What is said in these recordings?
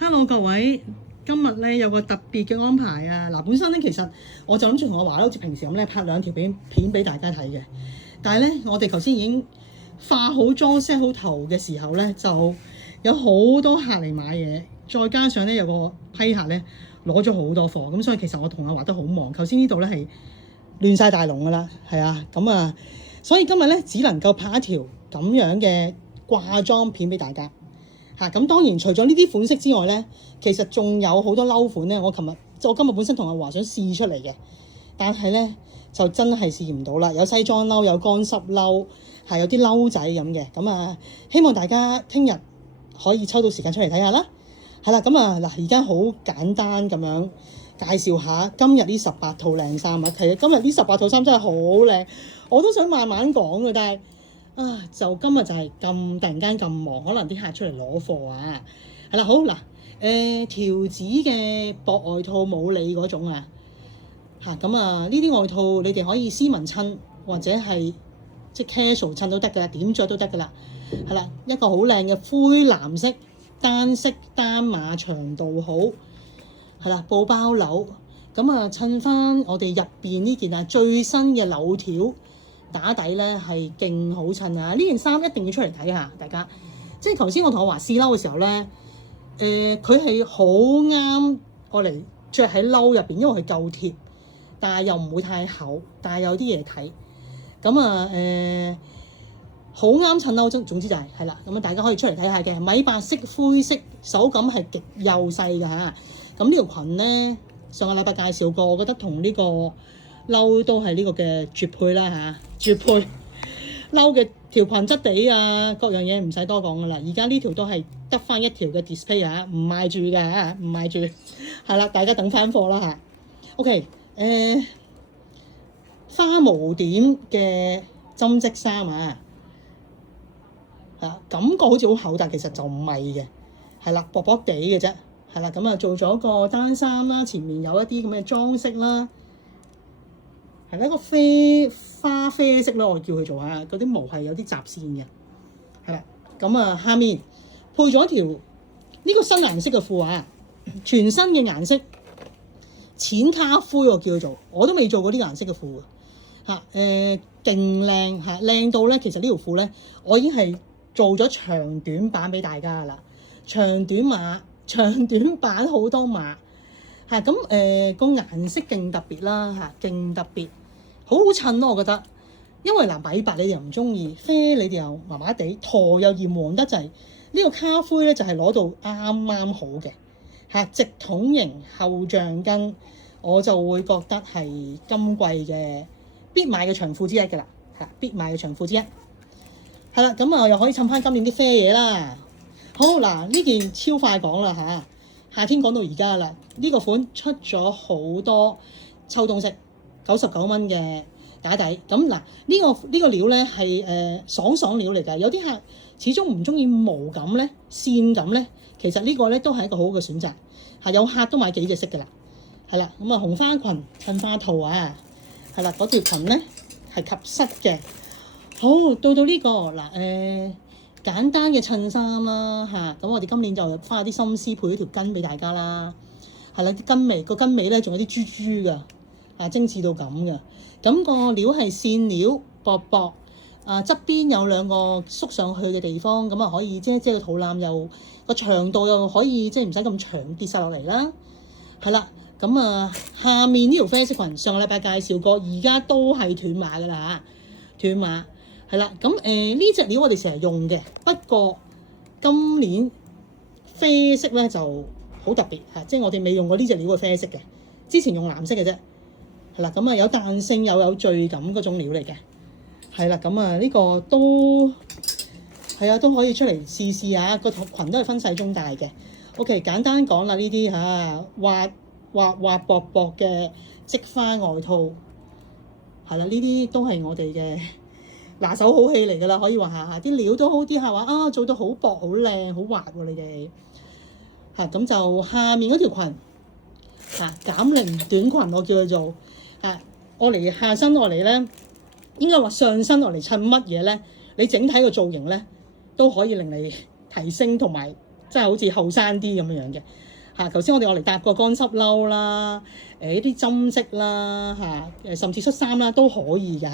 Hello 各位，今日咧有個特別嘅安排啊！嗱，本身咧其實我就諗住同我華好似平時咁咧拍2條片俾大家睇嘅，但係咧我哋頭先已經化好妝 set 好頭嘅時候咧，就有好多客嚟買嘢，再加上咧有個批客咧攞咗好多貨，咁所以其實我同阿華都好忙。頭先呢度咧係亂晒大龍噶啦，係啊，咁啊，所以今日咧只能夠拍一條咁樣嘅化妝片俾大家。咁當然除咗呢啲款式之外咧，其實仲有好多褸款咧。我今日本身同阿華想試出嚟嘅，但係咧就真係試唔到啦。有西裝褸，有乾濕褸，有啲褸仔咁嘅。咁啊，希望大家聽日可以抽到時間出嚟睇下啦。係啦，咁啊嗱，而家好簡單咁樣介紹下今日呢18套靚衫啊。其實今日呢18套衫真係好靚，我都想慢慢講嘅，但係就今日就係咁突然間咁忙，可能啲客出嚟攞貨啊。係啦，好嗱，條子嘅薄外套冇你嗰種啊。咁呢啲外套你哋可以斯文襯或者係即 casual 襯都得㗎啦，點着都得㗎啦。係啦，一個好靚嘅灰藍色單色單碼長度好，係啦，布包褸咁啊，襯翻我哋入邊呢件最新嘅柳條打底咧係勁好襯啊！呢件衫一定要出嚟睇下，大家。即係頭先我同我華試褸嘅時候咧，佢係好啱我嚟着喺褸入邊，因為佢夠貼，但係又唔會太厚，但係有啲嘢睇。咁好啱襯褸，總之就係啦。咁大家可以出嚟睇下嘅，米白色灰色，手感係極幼細㗎嚇。咁呢條裙咧，上個禮拜介紹過，我覺得同呢個褸都係呢個嘅絕配啦絕配褸嘅條裙質地啊，各樣嘢唔使多講噶啦。而家呢條都係得翻一條嘅 display 唔賣住嘅唔賣住。係啦，大家等翻貨啦OK， 花無點嘅針織衫感覺好似好厚，但其實就唔係嘅，係啦，薄薄地嘅啫。係啦，咁做咗個單衫啦，前面有一啲咁嘅裝飾啦。係一個花啡色咯，我叫佢做嗰啲毛係有啲雜線嘅。係啦，咁下面配咗條呢個新顏色嘅褲全新嘅顏色，淺咖啡我叫佢做，我都未做過呢個顏色嘅褲勁靚靚到咧，其實呢條褲咧，我已經係做咗長短版俾大家啦，長短版好多碼。個顏色勁特別啦勁特別，好好襯咯，我覺得。因為米白你哋又唔中意，啡你哋又麻麻地，駝又嫌黃得滯。呢個咖啡咧就係攞到啱啱好嘅直筒型後脹跟，我就會覺得係今季嘅必買嘅長褲之一㗎啦必買嘅長褲之一。係啦，咁又可以襯翻今年啲啡嘢啦。好嗱，呢件超快講啦夏天講到而家啦，呢個款出咗好多秋冬色，99蚊嘅打底。咁嗱，呢個料咧係爽料嚟㗎。有啲客始終唔中意毛感咧、線感咧，其實呢個咧都係一個好嘅選擇。有客都買幾隻色㗎啦。係啦，紅花裙襯花套係啦，嗰條裙咧係及膝嘅。好，到呢個嗱簡單嘅襯衫啦咁我哋今年就花啲心思配咗條巾俾大家啦。係啦，啲巾尾咧仲有啲珠珠㗎精緻到咁㗎。咁個料係線料薄薄側邊有2個縮上去嘅地方，咁可以遮個肚腩，又個長度又可以唔使咁長跌晒落嚟啦。係啦，咁下面呢條啡色裙上個禮拜介紹過，而家都係斷碼㗎啦斷碼。係啦，咁呢隻料我哋成日用嘅，不過今年啡色咧就好特別即係我哋未用過呢隻料嘅啡色嘅，之前用藍色嘅啫。係啦，咁有彈性又有質感嗰種料嚟嘅。係啦，咁呢個都係都可以出嚟試試下，個裙都係分細中大嘅。OK， 簡單講啦，呢啲滑薄薄嘅織花外套，係啦，呢啲都係我哋嘅拿手好戲嚟㗎啦，可以話啲料都好啲話做到好薄好靚好滑喎，你哋咁就下面嗰條裙減齡短裙，我叫佢做我嚟下身落嚟咧，應該話上身落嚟襯乜嘢咧？你整體個造型咧都可以令你提升同埋真係好似後生啲咁樣嘅嚇。頭先我哋嚟搭個乾濕褸啦，一啲針織啦嚇，甚至恤衫啦都可以㗎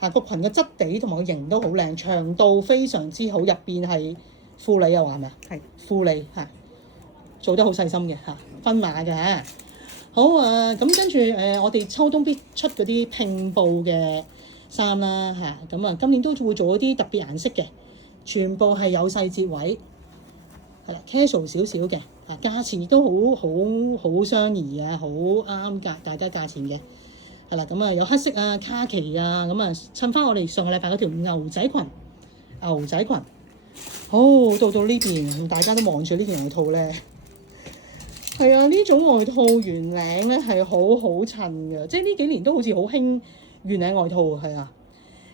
嚇。個裙嘅質地同埋個型都好靚，長度非常之好，入邊係褲裏又話係咪啊？係褲裏嚇，做得好細心嘅嚇，分碼嘅嚇。好啊，咁跟住我哋秋冬必出嗰啲拼布嘅衫啦嚇，咁今年都會做一啲特別顏色嘅，全部係有細節位，係啦 casual 少少嘅嚇，價錢亦都好相宜啊，好啱大家價錢嘅，係啦，咁有黑色啊、卡其啊，咁襯翻我哋上個禮拜嗰條牛仔裙，好到呢邊，大家都望住呢件外套咧。係啊，呢種外套圓領咧係好襯嘅，即係呢幾年都好似好興圓領外套係啊。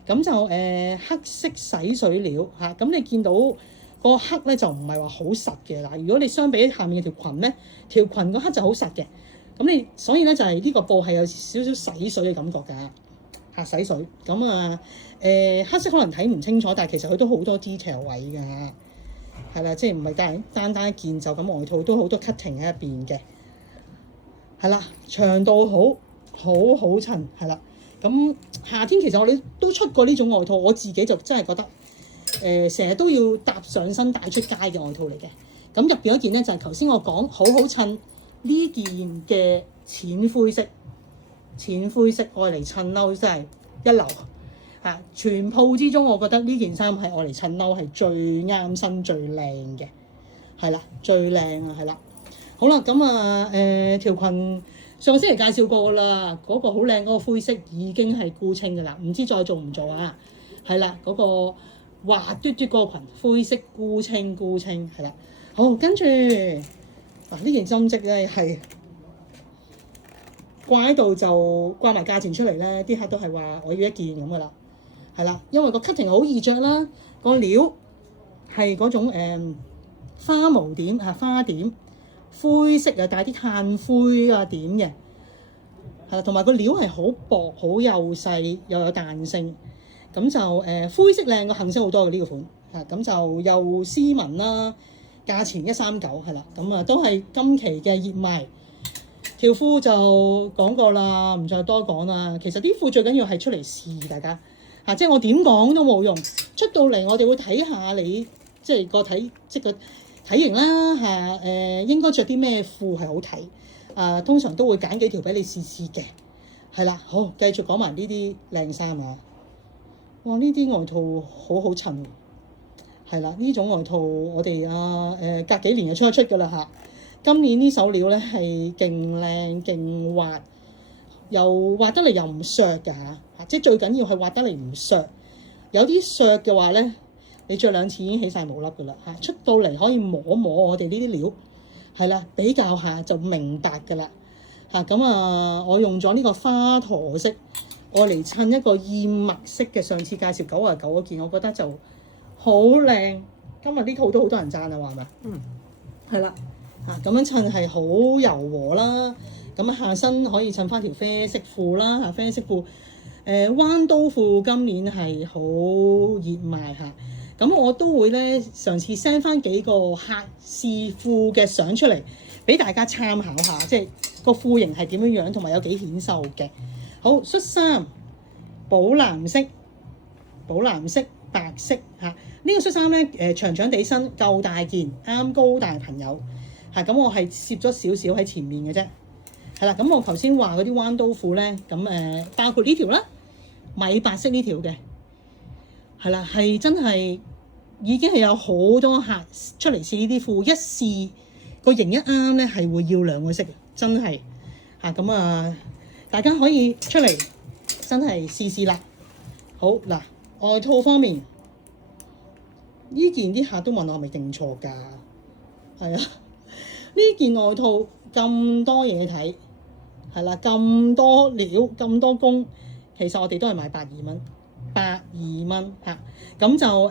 咁就黑色洗水料嚇，咁你見到個黑咧就唔係話好實嘅嗱。如果你相比下面嘅條裙咧，條裙個黑就好實嘅。咁你所以咧就係呢個布係有少少洗水嘅感覺㗎嚇，洗水。咁黑色可能睇唔清楚，但係其實佢都好多 detail 位㗎。係啦，即係唔係單單一件就咁外套，都好多 cutting 喺入邊嘅。係啦，長度好襯，係啦。咁夏天其實我哋都出過呢種外套，我自己就真係覺得成日都要搭上身帶出街嘅外套嚟嘅。咁入邊嗰件咧就係頭先我講好襯呢件嘅淺灰色愛嚟襯褸，真係一流。全鋪之中，我覺得呢件衫係愛嚟襯褸係最啱身、最靚嘅，係啦，最靚啊，係啦。好啦，咁條裙上個星期介紹過啦，嗰個好靚嗰個灰色已經係沽清㗎啦，唔知再做唔做啊？係啦，嗰個滑嘟嘟嗰個裙灰色沽清係啦。好，跟住呢件針織咧係掛喺度就掛埋價錢出嚟咧，啲客都係話我要一件咁㗎啦。係啦，因為個 cutting 好易着啦，個料係嗰種花毛點花點灰色啊，帶啲炭灰啊點嘅，係啦，同埋個料係好薄、好幼細又有彈性，咁就灰色靚過杏色好多嘅呢個款嚇，咁就又斯文啦，價錢139係啦，咁都係今期嘅熱賣。條褲就講過啦，唔再多講啦。其實啲褲最緊要係出嚟試，大家。即係我點講都冇用，出到嚟我哋會睇下你即係個體型啦應該着啲咩褲係好睇通常都會揀幾條俾你試試嘅，係啦。好，繼續講埋呢啲靚衫啊！哇，呢啲外套好襯，係啦，呢種外套我哋隔幾年就出一出㗎啦嚇。今年呢手料咧係勁靚勁滑，又滑得嚟又唔削㗎嚇。即係最緊要係滑得嚟唔削，有啲削嘅話咧，你着2次已經起晒毛粒㗎啦嚇。出到嚟可以摸我哋呢啲料，係啦，比較下就明白㗎啦嚇。咁我用咗呢個花駝色，愛嚟襯一個燕麥色嘅。上次介紹99嗰件，我覺得就好靚。今日呢套都好多人讚啊，話係咪？係啦咁樣襯係好柔和啦。咁下身可以襯翻條啡色褲啦啡色褲。彎刀褲今年係好熱賣嚇，咁我都會咧嘗試 send 翻幾個客試褲嘅相出嚟俾大家參考下，即係個褲型係點樣樣，同埋有幾顯瘦嘅。好，恤衫寶藍色、白色嚇，呢個恤衫咧長長地身夠大件，啱高大朋友嚇。咁我係攝咗少少喺前面嘅啫，係啦。咁我頭先話嗰啲彎刀褲咧，咁包括呢條啦。米白色呢條嘅，係啦，係真係已經係有好多客出嚟試呢啲褲，一試個型一啱咧，係會要2個色嘅，真係咁大家可以出嚟真係試試啦。好嗱，外套方面呢件啲客都問我係咪訂錯價，係啊，呢件外套咁多嘢睇，係啦，咁多料咁多工。其實我哋都係賣120蚊嚇，咁就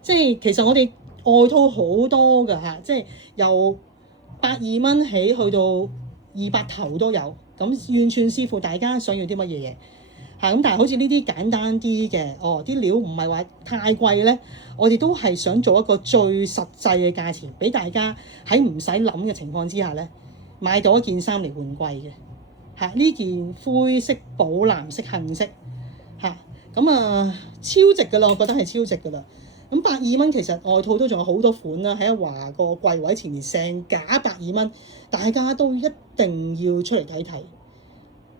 即係其實我哋外套好多㗎嚇，即係由120蚊起去到200頭都有，咁完全視乎大家想要啲乜嘢嘢咁但係好似呢啲簡單啲嘅，啲料唔係話太貴咧，我哋都係想做一個最實際嘅價錢，俾大家喺唔使諗嘅情況之下咧，買到一件衫嚟換季嘅。呢件灰色寶藍色杏色咁超值㗎啦，我覺得係超值㗎啦。咁120蚊其實外套都仲有好多款啦，喺華個櫃位前面成架120蚊，大家都一定要出嚟睇睇，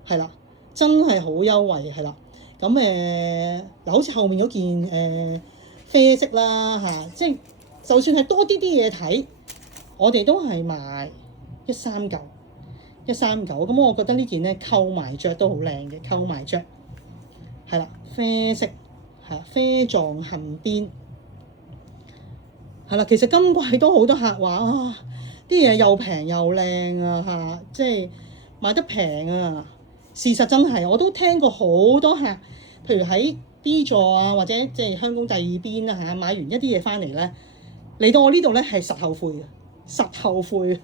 係啦。真係好優惠，係啦。咁好似後面嗰件啡色啦即係就算係多啲嘢睇，我哋都係賣139。咁我覺得呢件咧扣埋着都好靚嘅，扣埋着係啦，啡色啡狀杏邊係啦。其實今季都好多客話啲嘢又平又靚即係賣得平啊。事實真係，我都聽過好多客，譬如喺 B 座或者即係香港第二邊買完一啲嘢翻嚟咧，嚟到我呢度咧係實後悔嘅，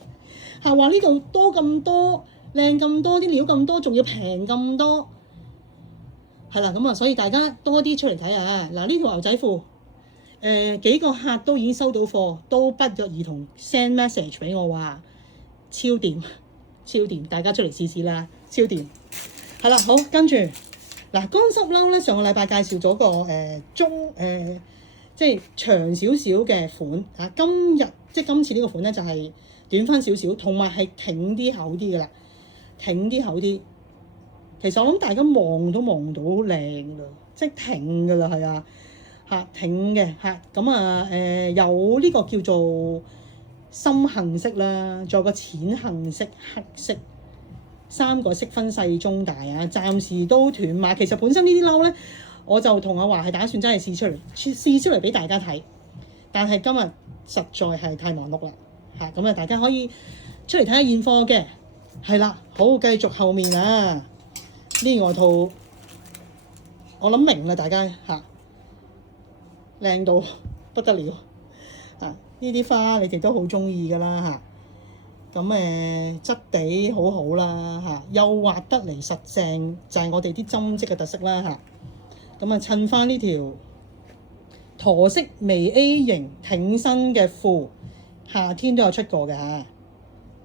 話呢度多咁多，靚咁多，啲料咁多，仲要平咁多，係啦。咁所以大家多啲出嚟睇下。嗱，呢條牛仔褲，幾個客都已經收到貨，都不約而同 send message 俾我話超掂，大家出嚟試試啦，超掂。係啦，好，跟住乾濕褸咧，上個禮拜介紹咗個即係長少少嘅款今次呢個款咧就係短翻少少，同埋係挺啲厚啲噶啦，挺啲厚啲。其實我諗大家望都望到靚啦，即係挺噶啦，係挺嘅有呢個叫做深杏色啦，仲有個淺杏色、黑色。3個色分細中大暫時都斷碼。其實本身呢啲褸咧，我就同阿華係打算真係試出嚟俾大家睇，但係今日實在係太忙碌啦咁大家可以出嚟睇下現貨嘅。係啦，好，繼續後面呢件外套，我諗明啦，大家靚到不得了呢啲花你哋都好中意噶啦咁質地好好啦又滑得嚟實正，就係我哋啲針織嘅特色啦咁襯翻呢條駝色微 A 型挺身嘅褲，夏天都有出過嘅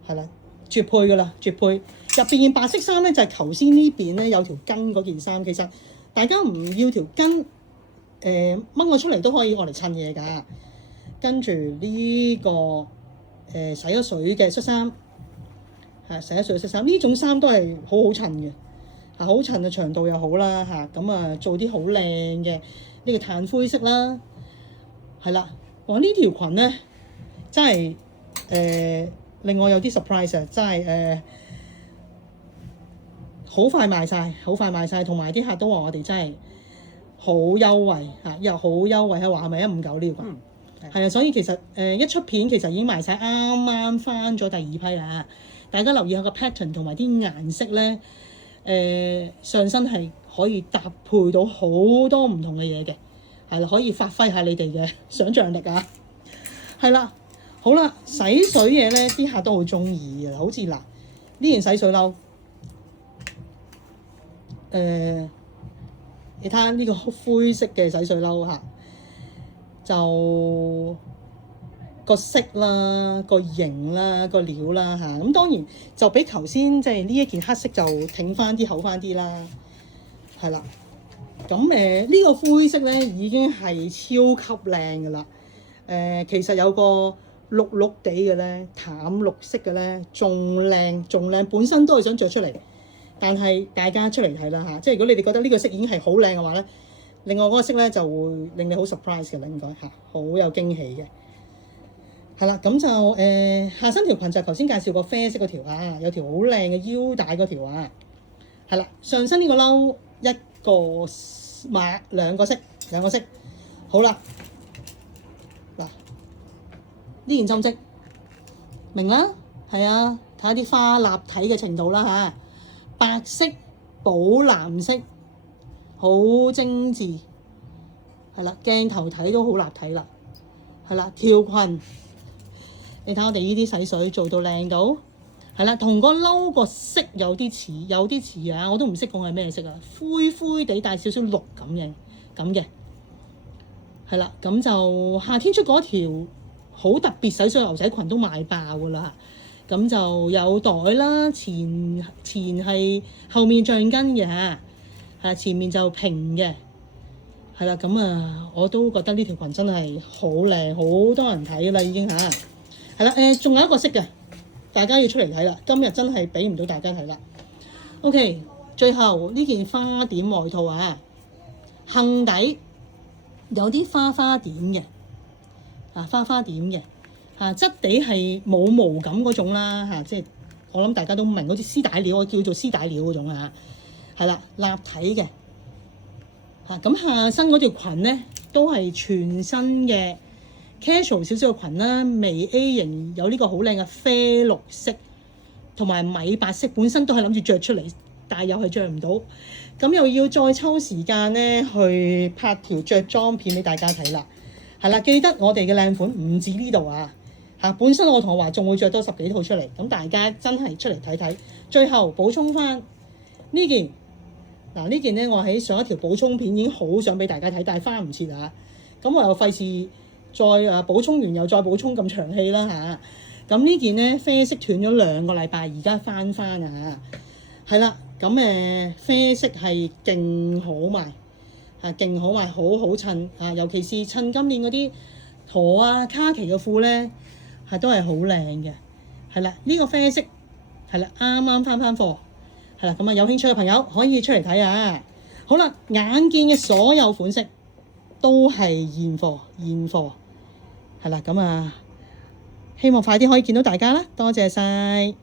係啦，絕配噶啦，絕配。入邊件白色衫咧就係頭先呢邊咧有條巾嗰件衫，其實大家唔要條巾掹我出嚟都可以攞嚟襯嘢㗎。跟住呢個洗咗水嘅恤衫，洗咗水嘅恤衫，呢種衫都係好好襯嘅，好襯嘅，長度又好啦做啲好靚嘅呢個炭灰色啦，係啦。哇！呢條裙咧真係令我有啲 surprise 真係好快賣晒，同埋啲客都話我哋真係好優惠又好優惠話係咪159呢條裙？係所以其實一出片其實已經賣晒，啱啱翻咗第二批啦。大家留意下個 pattern 同埋啲顏色咧，上身係可以搭配到好多唔同嘅嘢嘅，係啦，可以發揮下你哋嘅想像力係啦，好啦，洗水嘢咧，啲客都好中意嘅，好似呢件洗水褸，你睇下呢個灰色嘅洗水褸就個色啦、個型啦、個料啦咁當然就比頭先即係呢一件黑色就挺翻啲、厚翻啲啦，係啦。咁呢個灰色咧已經係超級靚噶啦。其實有個綠綠地嘅咧，淡綠色嘅咧，仲靚，本身都係想着出嚟，但係大家出嚟睇啦即係如果你哋覺得呢個色已經係好靚嘅話咧，另外嗰個色咧就會令你好 surprise 嘅啦，應該好有驚喜嘅。係啦，咁就下身條裙就頭先介紹過啡色嗰條有條好靚嘅腰帶嗰條係啦。上身呢個褸一個兩個色，好啦。嗱，呢件針織明啦，係睇下啲花立體嘅程度啦白色、寶藍色。好精緻，係啦，鏡頭睇都好立體啦，係啦，條裙，你睇我哋呢啲洗水做到靚到，係啦，同個褸個色有啲似啊，我都唔識講係咩色啊，灰灰地帶少少綠咁嘅，係啦，咁就夏天出嗰條好特別洗水牛仔裙都賣爆㗎啦，咁就有袋啦，前係後面橡筋嘅，係前面就平嘅，係啦，咁啊我都覺得呢條裙真係好靚，好多人睇啦已經嚇，係啦，仲有一個色嘅，大家要出嚟睇啦，今日真係俾唔到大家睇啦。OK， 最後呢件花點外套啊，杏底有啲花點嘅，花點嘅，質地係冇毛感嗰種啦，即係我諗大家都明，好似絲帶料，我叫做絲帶料嗰種啊，係啦，立體嘅，咁下身嗰條裙咧都係全身嘅 casual 少少嘅裙啦，微 A 型，有呢個好靚嘅啡綠色同埋米白色，本身都係諗住着出嚟，但係又係着唔到，咁又要再抽時間咧去拍條着裝片俾大家睇啦。係啦，記得我哋嘅靚款唔止呢度啊！本身我同我話仲會着多10幾套出嚟，咁大家真係出嚟睇睇。最後補充翻呢件，呢件咧我喺上一條補充片已經好想俾大家睇，但係翻唔切啊！咁我又費事再補充完又再補充咁長氣啦嚇。咁呢件咧啡色斷咗2個禮拜，而家翻啊！係啦，咁啡色係勁好賣。勁好賣，好好襯尤其是襯今年嗰啲駝卡其嘅褲咧，都係好靚嘅。係啦，呢個啡色係啦，啱啱翻貨係啦，咁啊有興趣嘅朋友可以出嚟睇啊。好啦，眼見嘅所有款式都係現貨係啦，咁啊希望快啲可以見到大家啦，多謝晒。